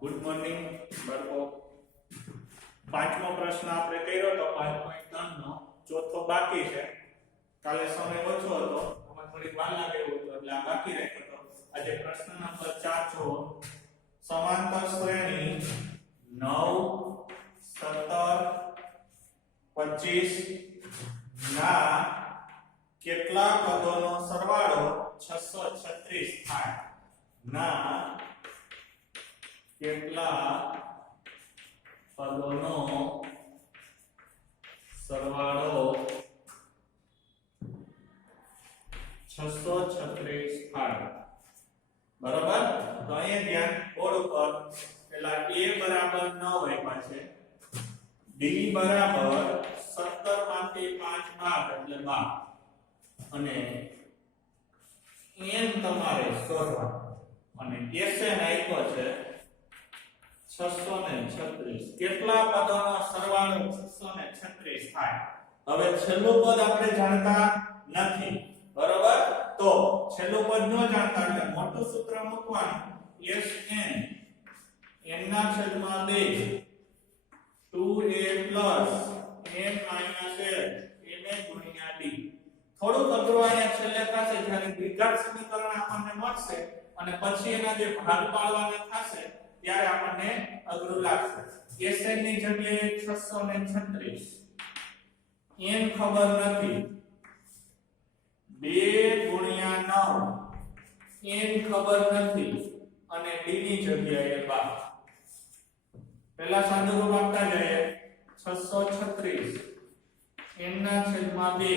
Good morning બાળકો. પાંચમો પ્રશ્ન આપણે કર્યો તો 5.3 નો, ચોથો બાકી છે. કાલે સમય ઓછો હતો, આમાં થોડી વાર લાગે એવું હતું એટલે આ બાકી રાખ્યો હતો. આજે પ્રશ્ન નંબર 4 જુઓ. સમાંતર શ્રેણી 9 17 25 ના કેટલા પદોનો સરવાળો 636 થાય? ના કેટલા પદોનો સરવાળો 636 થાય? બરાબર. તો અહીંયા ધ્યાન બોર્ડ ઉપર પેલા a બરાબર 9 આપ્યા છે, d બરાબર 17 માંથી 5 ભાગ એટલે 12 અને n તમારે શોધવા અને Sn આપ્યો છે 636. કેટલા પદોનો સરવાળો 636 થાય? હવે છેલ્લું પદ આપણે જાણતા નથી, બરોબર. તો છેલ્લું પદ ન જાણતા એટલે મોટું સૂત્ર મૂકવાનું, Sn n ના છેદમાં 2 2a n - l n ગુણ્યા d. થોડું અઘરું અહીંયા છેલ્લે થશે જ્યારે દ્વિઘાત સમીકરણ આપણને મળશે અને પછી એના જે ભાગ પાડવાના થશે ત્યારે આપણને અઘરું લાગશે. Sn ની જગ્યાએ 636, n ખબર નથી, 2 ગુણ્યા 9 n ખબર નથી અને d ની જગ્યાએ 12. પહેલા સાદું રૂપ આપતા જઈએ. 636 n ના છેદમાં 2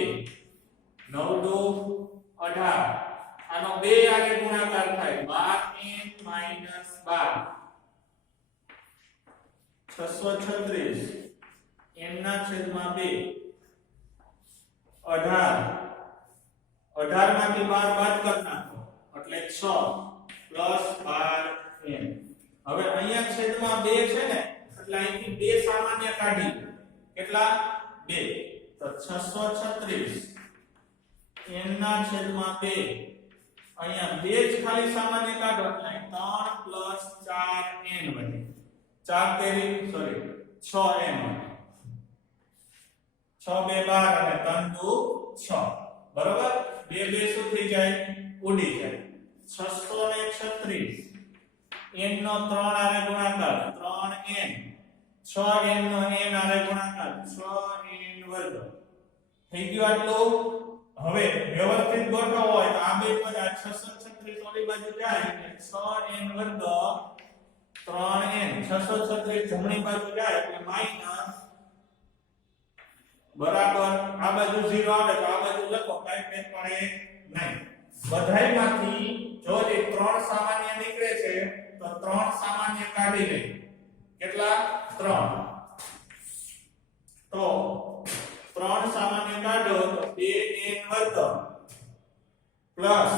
9 દુ 18. આનો 2 આગે ગુણાકાર થાય 12n - 12. 636 n ના છેદમાં 2 18 18 માંથી 12 બાદ કરી નાખો એટલે 6 પ્લસ 12n. હવે અહીંયા છેદમાં 2 છે ને એટલે અહીંથી 2 સામાન્ય કાઢી. કેટલા? 2. તો 636 n ના છેદમાં 2 અહીંયા 2 જ ખાલી સામાન્ય કાઢો એટલે 3 પ્લસ 4n વધે. 4 તેરી સોરી 6n વધે. 6 2 12 અને 3 દુ 6. બરોબર. 2 2 શું થઈ જાય? ઉડી જાય. 636 n નો 3 આરે ગુણાકાર 3n, 6n નો n આરે ગુણાકાર 6n વર્ગ. થઈ ગયું આટલું. હવે વ્યવસ્થિત ગોઠવો હોય તો આ બે પદ આ 636 ઓલી બાજુ જાય એટલે 6n વર્ગ 3n. 636 જમણી બાજુ જાય એટલે માઈનસ બરાબર આ બાજુ 0 આવે તો આ બાજુ લખો, કાઈ ફેર પડે નહીં. બધાયમાંથી જો જે 3 સામાન્ય નીકળે છે તો 3 સામાન્ય કાઢી લે. કેટલા? 3. તો 3 સામાન્ય કાઢો તો 2n વર્ગ પ્લસ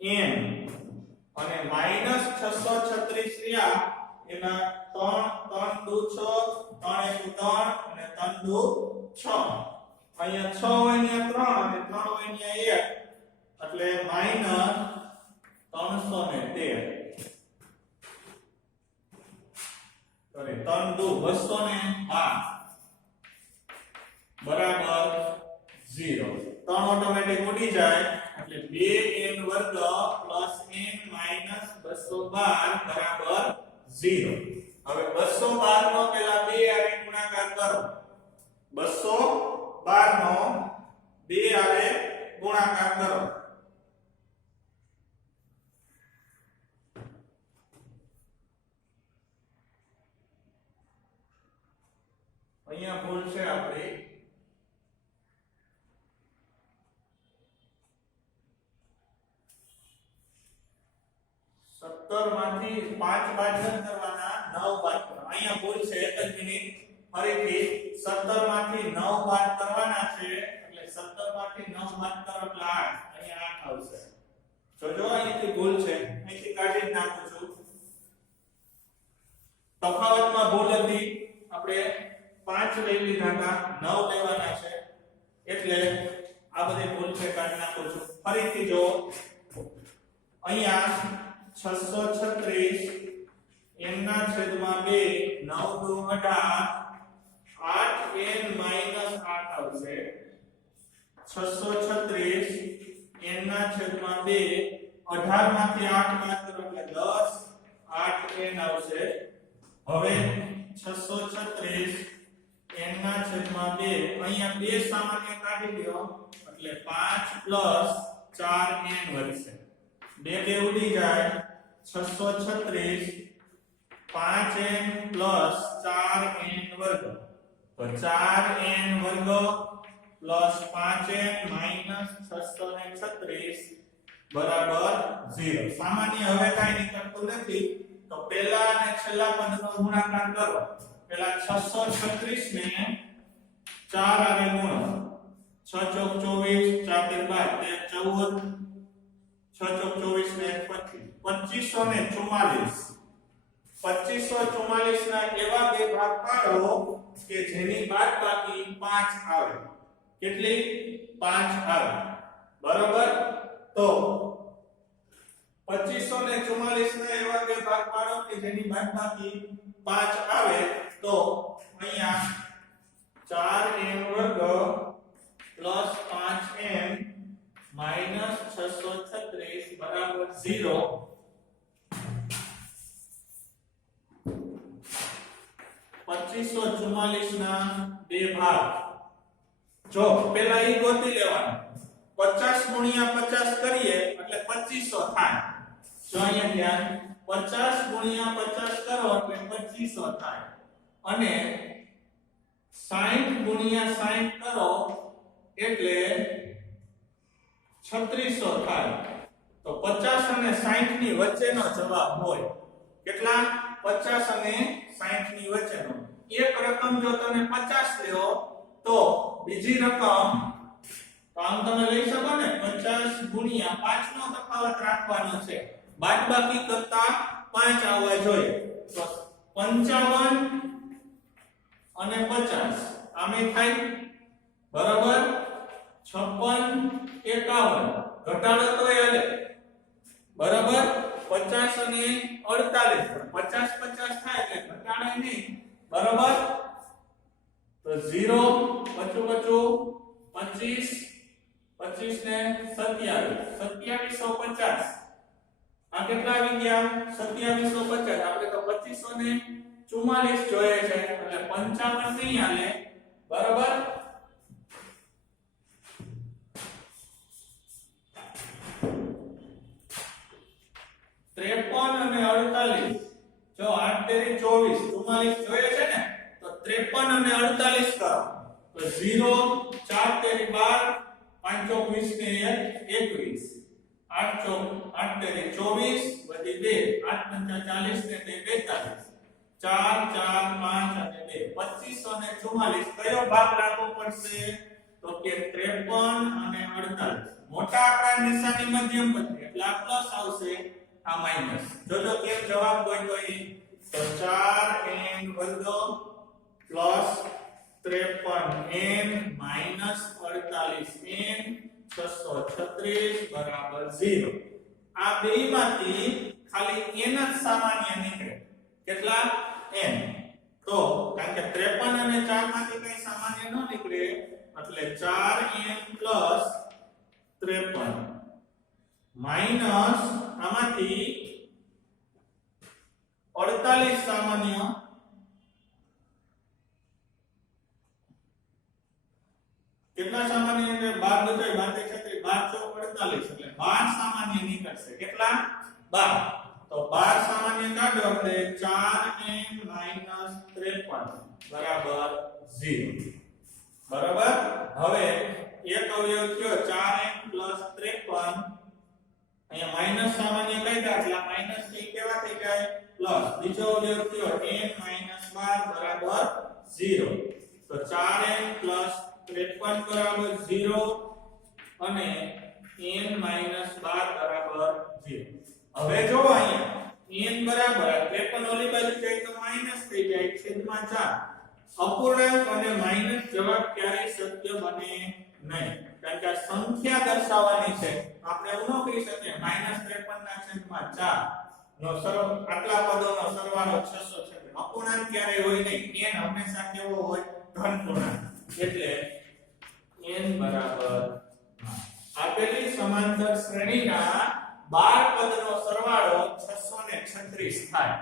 n અને માઈનસ 636 રહ્યા એના 3 3 દુ 6 3 1 3 અને 3 દુ 6. અહીંયા 6 હોય અહીંયા 3 અને 3 હોય અહીંયા 1 એટલે માઈનસ 313. સોરી 3 દુ 212 બરાબર 0. 3 ઓટોમેટિક ઉડી જાય એટલે 2n વર્ગ પ્લસ n માઈનસ 212 બરાબર 0. હવે 212 નો પેલા 2 આરે ગુણાકાર કરો. 212 નો 2 આરે ગુણાકાર કરો. અહીંયા ભૂલ છે આપણી. 17 માંથી 5 બાદ કરવાના, 9 બાદ કરવાના. અહીંયા ભૂલ છે. એક જ મિનિટ. ફરીથી 17 માંથી 9 બાદ કરવાના છે એટલે 17 માંથી 9 બાદ કરો એટલે 8. અહીંયા 8 આવશે. જોજો અહીંથી ભૂલ છે, અહીંથી કાઢી જ નાખું છું. તફાવતમાં ભૂલ હતી. આપણે 5 લઈ લીધા હતા, 9 લેવાના છે એટલે આ બધી ભૂલ છે, કાઢી નાખું છું. ફરીથી જો અહીંયા 636 n ના છેદમાં 2 9 દુ 18 8n માઈનસ 8 આવશે 636 n ના છેદમાં 2 18 માંથી 8 બાદ કરો એટલે 10 8n આવશે હવે 636 n ના છેદમાં 2 અહીંયા 2 સામાન્ય કાઢી લ્યો એટલે 5 પ્લસ 4n વધશે 2 2 ઉડી જાય 636 5n પ્લસ 4n વર્ગ તો 4n વર્ગ પ્લસ 5n માઈનસ 636 બરાબર 0 સામાન્ય હવે કાઈ નીકળતું નથી તો પહેલા અને છેલ્લા પદનો ગુણાકાર કરો પહેલા 636 ને 4 આવે ગુણો 6 ચોક 24 4 તેર 12 14 6 ચોક 24 ને 2544 2544 ના એવા બે ભાગ પાડો કે જેની બાદબાકી 5 આવે કેટલી 5 આવે બરાબર તો 2544 ના એવા બે ભાગ પાડો કે જેની બાદબાકી 5 આવે તો અહીંયા 4n વર્ગ પ્લસ 5n માઈનસ 636 બરાબર 0 2544 ના બે ભાગ જો પેલા ઈ ગોતી લેવાનું 50 ગુણ્યા 50 કરીએ એટલે 2500 થાય જો અહીંયા ધ્યાન 50 ગુણ્યા 50 કરો એટલે 2500 થાય અને 60 ગુણ્યા 60 કરો એટલે 3600 થાય તો 50 અને 60 ની વચ્ચેનો જવાબ હોય કેટલા 50 અને 60 ની વચ્ચેનો એક રકમ જો તમે 50 લ્યો તો બીજી રકમ તો આમ તમે લઈ શકો ને 50 ગુણ્યા 5 નો તફાવત રાખવાનો છે બાદબાકી કરતા 5 આવવા જોઈએ તો 55 અને 50 આમે થાય બરાબર 56 51 ઘટાડો તો હાલે બરાબર 50 અને 48 50 50 થાય એટલે ઘટાડે નહીં બરાબર તો 0 બચું 25 25 ને 27 2750 આ કેટલા આવી ગયા 2750 આપણે તો 2500 ને 44 જોઈએ છે એટલે 55 નહીં આલે બરાબર અને 48 જો 8 તેરી 24 44 જોઈએ છે ને તો 53 અને 48 કરો તો 0 4 તેરી 12 5 ચોક 20 ને 21 8 ચોક 8 તેરી 24 વધી 2 8 પંચા 40 ને 2 42 4 4 5 અને 2 25 અને 44 કયો ભાગ લાગુ પડશે તો કે 53 અને 48 મોટા આંકડા નિશાની મધ્યમ પદની એટલે આ પ્લસ આવશે આ માઈનસ જોજો કેમ જવાબ હોય તો 4n વર્ગ પ્લસ 53n માઈનસ 48n 636 બરાબર 0 આ બેમાંથી ખાલી n જ સામાન્ય નીકળે કેટલા n તો કારણ કે 53 અને 4 માંથી કઈ સામાન્ય ન નીકળે એટલે 4n 53 માઈનસ આમાંથી 48 સામાન્ય કેટલા સામાન્ય એટલે 12 બચાય 12 12 ચોક 48 એટલે 12 સામાન્ય નીકળશે કેટલા 12 તો 12 સામાન્ય કાઢો એટલે 4n 53 બરાબર 0 બરાબર હવે એક અવયવ થયો 4n 53 અહીંયા માઈનસ સામાન્ય કાઢ્યા એટલે માઈનસ થી કેવા થઈ જાય પ્લસ બીજો અવયવ થયો n 12 બરાબર 0 તો 4n 53 બરાબર 0 અને n 12 બરાબર 0 હવે જો અહીંયા n બરાબર 53 ઓલી બાજુ જાય તો માઈનસ થઈ જાય છેદમાં 4 અપૂર્ણાંક અને માઈનસ જવાબ ક્યારેય સત્ય બને નહીં કારણ કે સંખ્યા દર્શાવવાની છે આપણે એવું ન કહી શકીએ -53 ના છેદમાં 4 આટલા પદોનો સરવાળો 636 અપૂર્ણાંક ક્યારેય હોય નહીં n હંમેશા કેવો હોય ધન પૂર્ણાંક એટલે n બરાબર આપેલી સમાંતર શ્રેણીના 12 પદનો સરવાળો 636 થાય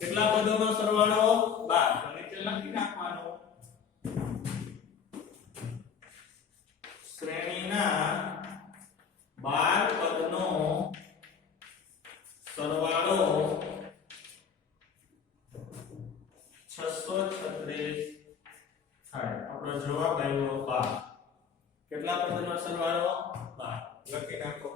કેટલા પદોનો સરવાળો 12 તો નીચે લખી નાખવાનો શ્રેણીના 12 પદનો સરવાળો 636 થાય આપણો જવાબ આવ્યો 12 કેટલા પદનો સરવાળો 12 લખી નાખો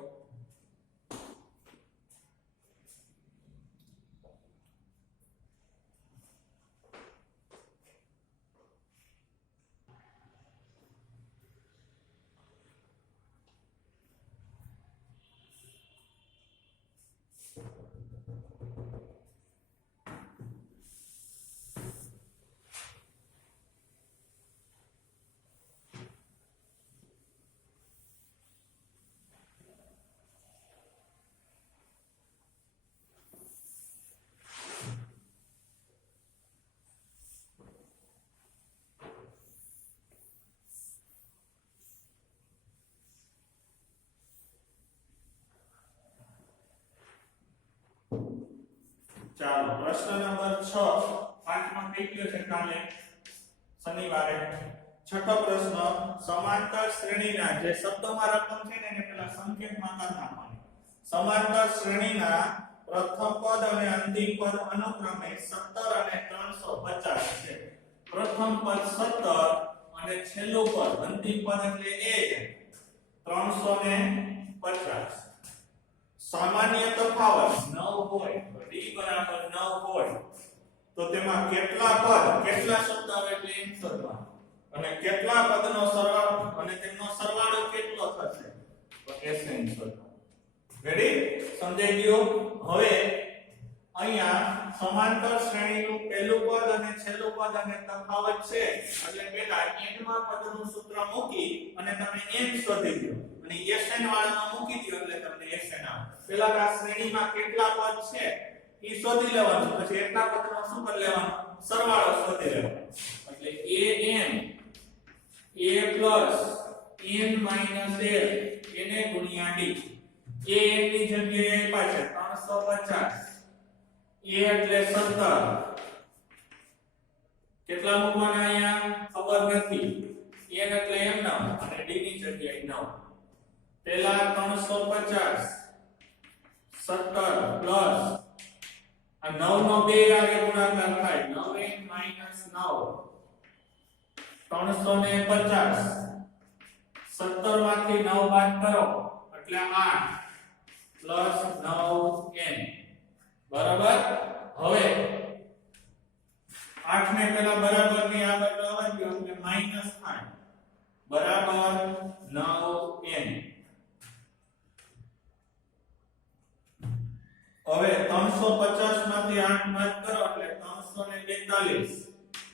ચાલો પ્રશ્ન નંબર 6 પાઠમાં થઈ ગયો છે કાલે શનિવારે છઠ્ઠો પ્રશ્ન સમાંતર શ્રેણીના જે શબ્દોમાં રકમ છે ને એને પેલા સંકેતમાં કરી નાખવાની સમાંતર શ્રેણીના પ્રથમ પદ અને અંતિમ પદ અનુક્રમે 17 અને 350 છે પ્રથમ પદ 17 અને છેલ્લું પદ અંતિમ પદ એટલે 350 સામાન્ય તફાવત 9 હોય તો d બરાબર 9 હોય તો તેમાં કેટલા પદ કેટલા શબ્દ આવે એટલે એમ શોધવાનું અને કેટલા પદનો સરવાળો અને તેમનો સરવાળો કેટલો થશે તો Sn શોધવાનું રેડી સમજાઈ ગયું હવે અહીંયા સમાંતર શ્રેણીનું પહેલું પદ અને છેલ્લું પદ અને તફાવત છે એટલે પહેલા n માં પદનું સૂત્ર મૂકી અને તમે n શોધી લો અને Sn વાળામાં મૂકી દો એટલે તમને Sn આવે પહેલા આ શ્રેણીમાં કેટલા પદ છે ઈ શોધી લેવાનું પછી એટલા પદનો શું કરી લેવાનો સરવાળો શોધી લેવાનો એટલે an a n l એને ગુણ્યા d a ની જગ્યાએ પાછળ 350 a એટલે 17 કેટલા મૂકવાના અહીંયા ખબર નથી n એટલે એમ નામ અને d ની જગ્યાએ 9 પહેલા 350 17 પ્લસ આ 9 નો 2 આગે ગુણાકાર થાય 9n - 9 350 17 માંથી 9 બાદ કરો એટલે 8 પ્લસ 9n બરાબર હવે 8 ને પેલા બરાબર ની આગળ લાવવા દો એટલે માઈનસ થાય બરાબર 9n હવે 350 માંથી 8 બાદ કરો એટલે 342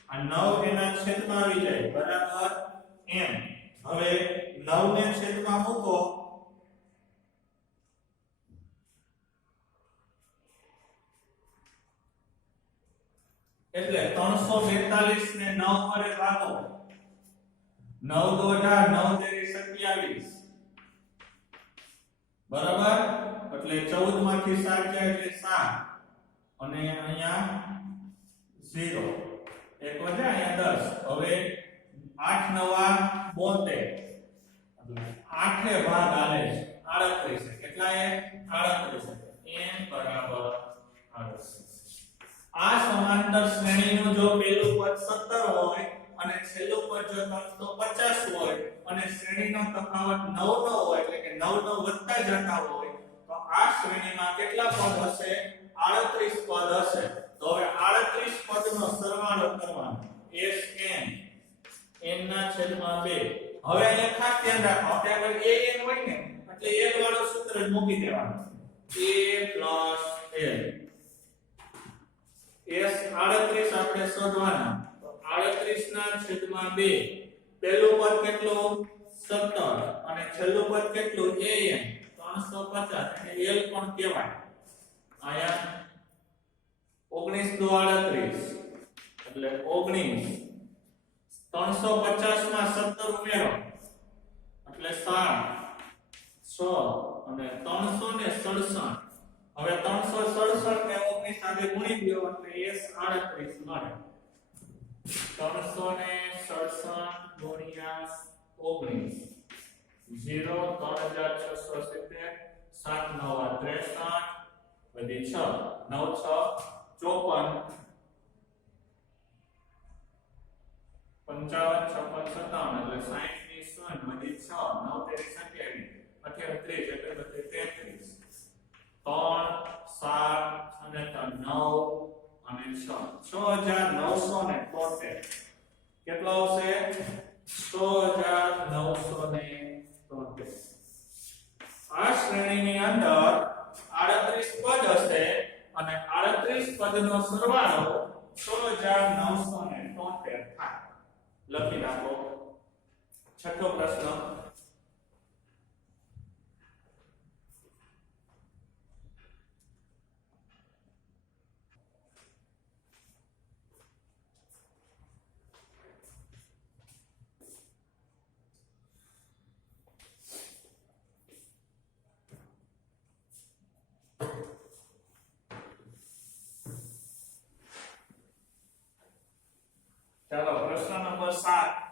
આ 9 એના છેદમાં આવી જાય બરાબર m હવે 9 ને છેદમાં મૂકો એટલે 342 ને 9 વડે ભાગો 9 દો 18 9 તેરી 27 બરાબર એટલે 14 માંથી 7 જાય એટલે 7 અને અહીંયા 0 એક વધે અહીંયા 10 હવે 8 નવા 72 એટલે 8 ને ભાગ આલે છે 38 છે કેટલા એ 38 છે n બરાબર 38 આ સમાંતર શ્રેણીનું જો પહેલું પદ 17 હોય અને છેલ્લું પદ જો 350 હોય અને શ્રેણીનો તફાવત 9 નો હોય એટલે કે 9 નો વધતા જતા હોય તો આ શ્રેણીમાં કેટલા પદ હશે 38 પદ હશે તો હવે 38 પદનો સરવાળો કરવાનો Sn n ના છેદમાં 2 હવે અહીંયા ખાસ ધ્યાન રાખો આપણે આગળ an હોય ને એટલે એક વાળો સૂત્ર જ મૂકી દેવાનું a l S 38 આપણે શોધવાના તો 38 ના છેદમાં 2 પહેલું પદ કેટલું 17 અને છેલ્લું પદ કેટલું an 350 અને l પણ કહેવાય આયા 19 દુ 38 એટલે 19 350 માં 17 ઉમેરો એટલે 7 6 અને 367 હવે 367 ને 19 સાથે ગુણી દો એટલે s 38 મળે 367 ગુણ્યા 19 0 3670 7 9 63 વધી 6 9 6 54 55 56 57 એટલે 60 ની 0 વધી 6 9 13 28 એટલે 33 3 7 અને 9 અને 6 6973 કેટલો આવશે 6973 આ શ્રેણીની અંદર 38 પદ હશે અને 38 પદનો સરવાળો 6973 થાય લખી નાખો છઠ્ઠો પ્રશ્ન ચાલો પ્રશ્ન નંબર 7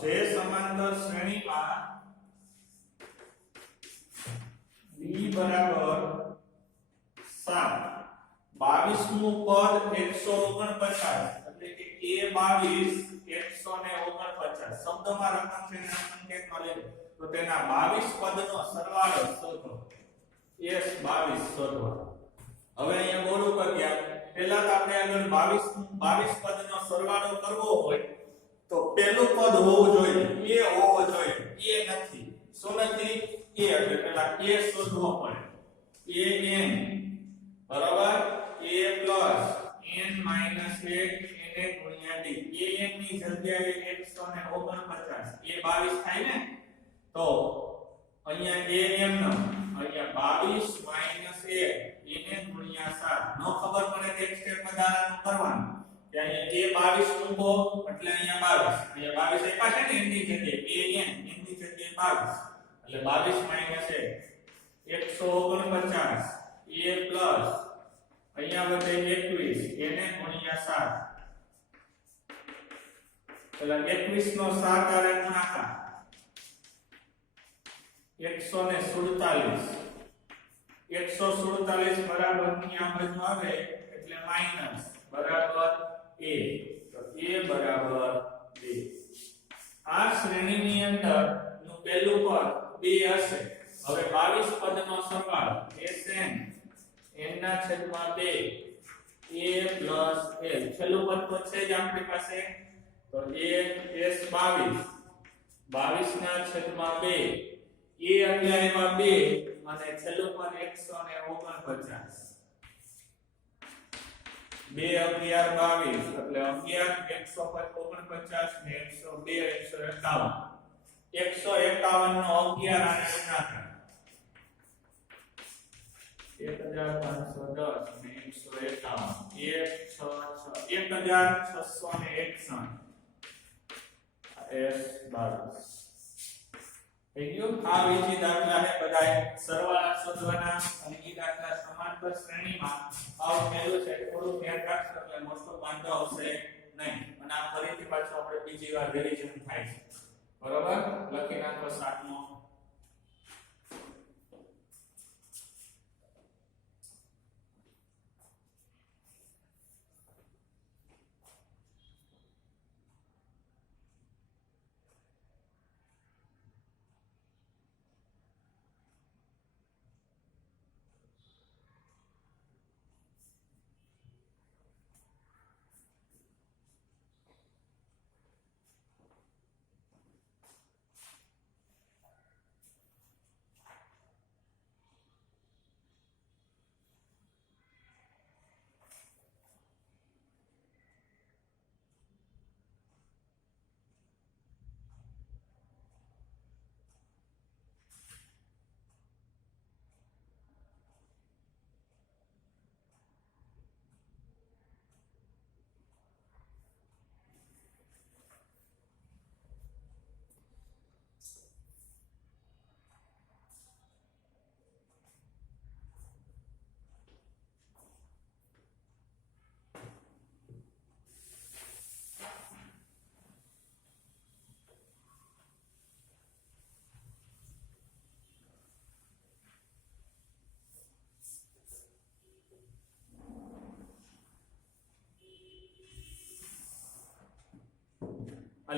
જે સમાંતર શ્રેણીમાં b બરાબર 7 22મું પદ 149 એટલે કે a22 149 શબ્દમાં રકમ છે એના સંકેતમાં લે તો તેના 22 પદનો સરવાળો શોધો s22 શોધવા હવે અહીંયા બોલું કર્યા પહેલા તો આપણે આગળ 22 પદનો સરવાળો કરવો હોય તો પહેલું પદ હોવું જોઈએ a હોવો જોઈએ a નથી શું નથી a એટલે પહેલા a શોધવો પડે a n બરાબર a n - 1 na ગુણ્યા d a n ની જગ્યાએ 149 a22 થાય ને તો અહીંયા a m નો અહીંયા 22 - 1 n ગુણ્યા 7 નો ખબર પડે તો એક સ્ટેપ વધારાનું કરવાનું કે અહીંયા a22 મૂકો એટલે અહીંયા 22 આપ્યા છે ને n ની જગ્યાએ a n ની જગ્યાએ 22 એટલે 22 - 149 a અહીંયા વધે 21 n ગુણ્યા 7 એટલે 21 નો 7 આરે ગુણાકાર 147 બરાબર ની આ બાજુ આવે એટલે માઈનસ બરાબર a તો a બરાબર 2 આ શ્રેણીની અંદર નું પહેલું પદ 2 હશે હવે 22 પદનો સરવાળો sn n ના છેદમાં 2 a l છેલ્લું પદ તો છે જ આપણી પાસે તો a s22 22 ના છેદમાં 2 a અગિયારમાં 2 અને છેલ્લું પદ 149 2 11 22 એટલે 11 149 ને 102 151 નો 11 આને ગુણાકાર 1510 ને 151 1661 થઈ ગયું આ બીજી દાખલા ને બધાય સરવાળા શોધવાના અને એ દાખલા સમાંતર શ્રેણીમાં આવ પહેલું છે થોડું ધ્યાન રાખજો એટલે મોટો વાંધો આવશે નહીં અને આ ફરીથી પાછું આપણે બીજી વાર રિવિઝન થાય છે બરોબર લખી નાખો 7મો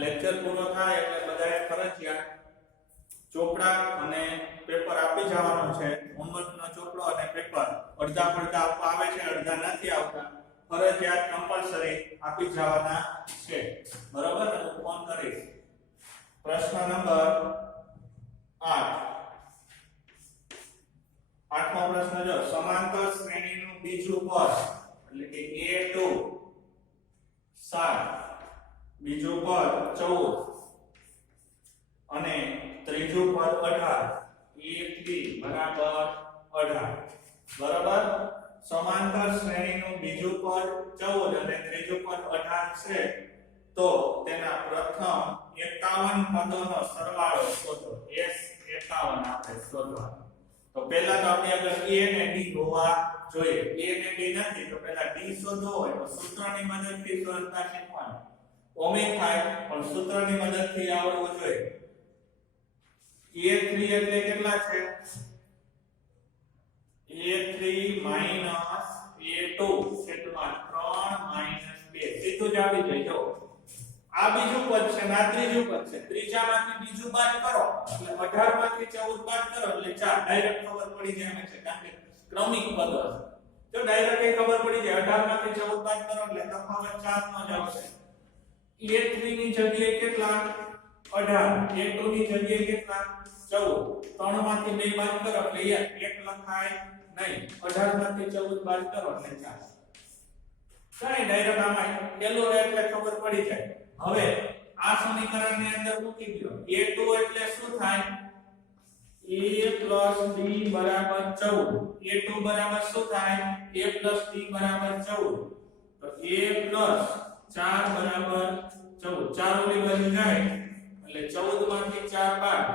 લેક્ચર પૂરો થાય એટલે બધાએ ફરજિયાત ચોપડા અને પેપર આપી જવાનું છે. હોમવર્કનો ચોપડો અને પેપર અડધા પડધા આપવા આવે છે, અડધા નથી આવતા. ફરજિયાત કમ્પલસરી આપી જવાના છે. બરોબર? હું ફોન કરીશ. પ્રશ્ન નંબર 8. આઠમો પ્રશ્ન જો, સમાંતર શ્રેણીનું બીજું પદ એટલે કે a2 7, બીજું પદ 14 અને ત્રીજું પદ 18, a3 બરાબર 18. બરાબર? સમાંતર શ્રેણીનું બીજું પદ 14 અને ત્રીજું પદ 18 છે, તો તેના પ્રથમ 51 પદોનો સરવાળો શોધો. S51 આપણે શોધવાનો. તો પહેલા તો આપણે આગળ a અને d હોવા જોઈએ. a અને d નથી તો પહેલા d શોધવો હોય તો સૂત્રની મદદથી શોધતા શીખવાનું. ઓમે થાય પણ સૂત્રની મદદથી આવડવું જોઈએ. a3 એટલે કેટલા છે? a3 માઈનસ a2 છેદમાં 3 2. સીધું જ આવી જાય. જો આ બીજું પદ છે ને આ ત્રીજું પદ છે. ત્રીજામાંથી બીજું બાદ કરો એટલે 18 માંથી 14 બાદ કરો એટલે 4. ડાયરેક્ટ ખબર પડી જાય છે કારણ કે ક્રમિક પદ છે. જો ડાયરેક્ટ એ ખબર પડી જાય 18 માંથી 14 બાદ કરો એટલે તફાવત 4 નો જ આવશે. a3 ની જગ્યાએ કેટલા? 18. a2 ની જગ્યાએ કેટલા? 14. 3 માંથી 2 બાદ કરો એટલે 1 લખાય નહીં. 18 માંથી 14 બાદ કરો એટલે 4. કાઈ ડાયરેક્ટ આમાં પેલું એટલે ખબર પડી જાય. હવે આ સમીકરણની અંદર મૂકી દો. a2 એટલે શું થાય? a + b બરાબર 14. a2 બરાબર શું થાય? a + b બરાબર 14. તો a + 4 બરાબર 14. 4 ઓલી બાજુ જાય એટલે 14 માંથી 4 બાદ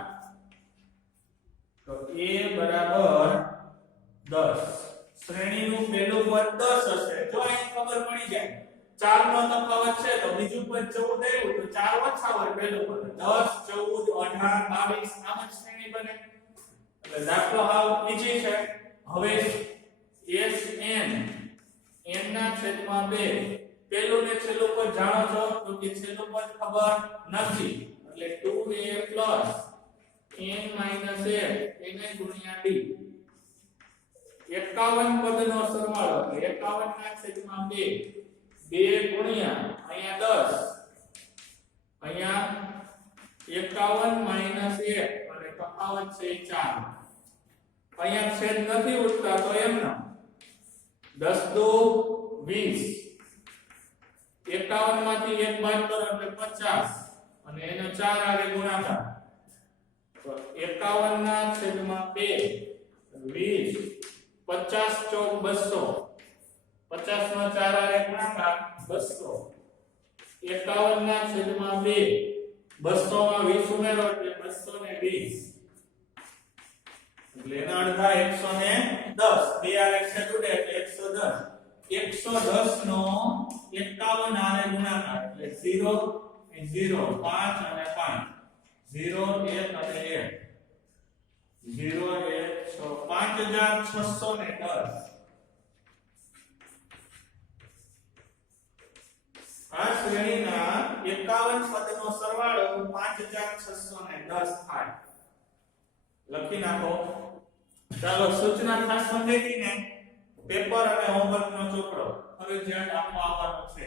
તો a બરાબર 10. શ્રેણીનું પહેલું પદ 10 હશે. જો અહીં ખબર પડી જાય 4 નો તફાવત છે તો બીજું પદ 14 આવ્યું તો 4 ઓછા હોય પહેલું પદ. 10 14 18 22 આમ જ શ્રેણી બને. એટલે દાખલો હાવ ઈઝી છે. હવે Sn n ના છેદમાં 2 પહેલું ને છેલ્લું પદ જાણો છો તો કે છેલ્લું પદ ખબર નથી એટલે 2a n - 1 એને ગુણ્યા d. 51 પદનો સરવાળો એટલે 51 ના છેદમાં 2 2 ગુણ્યા અહીંયા 10 અહીંયા 51 - 1 અને તફાવત છે 4. અહીંયા છેદ નથી ઉડતા તો એમનો 10 દુ 20. 51 માંથી 1 બાદ કરો એટલે 50 અને એનો 4 આરે ગુણાકાર તો 51 ના છેદમાં 2 20 50 ચોક 200. 50 નો 4 આરે ગુણાકાર 200. 51 ના છેદમાં 2 200 માં 20 ઉમેરો એટલે 220. એટલે એના અડધા 110. 2 આરે છેદ ઉડે એટલે 110. 110 નો 51 આરે ગુણાકાર એટલે 0 0 5 અને 5 0 1 અને 1 0 1 6 5610. આ શ્રેણીના 51 પદનો સરવાળો 5610 થાય. લખી નાખો. ચાલો સૂચના ખાસ સમજાઈ ગઈ ને? પેપર અને હોમવર્કનો ચોપડો ફરજિયાત આપવા આવવાનો છે.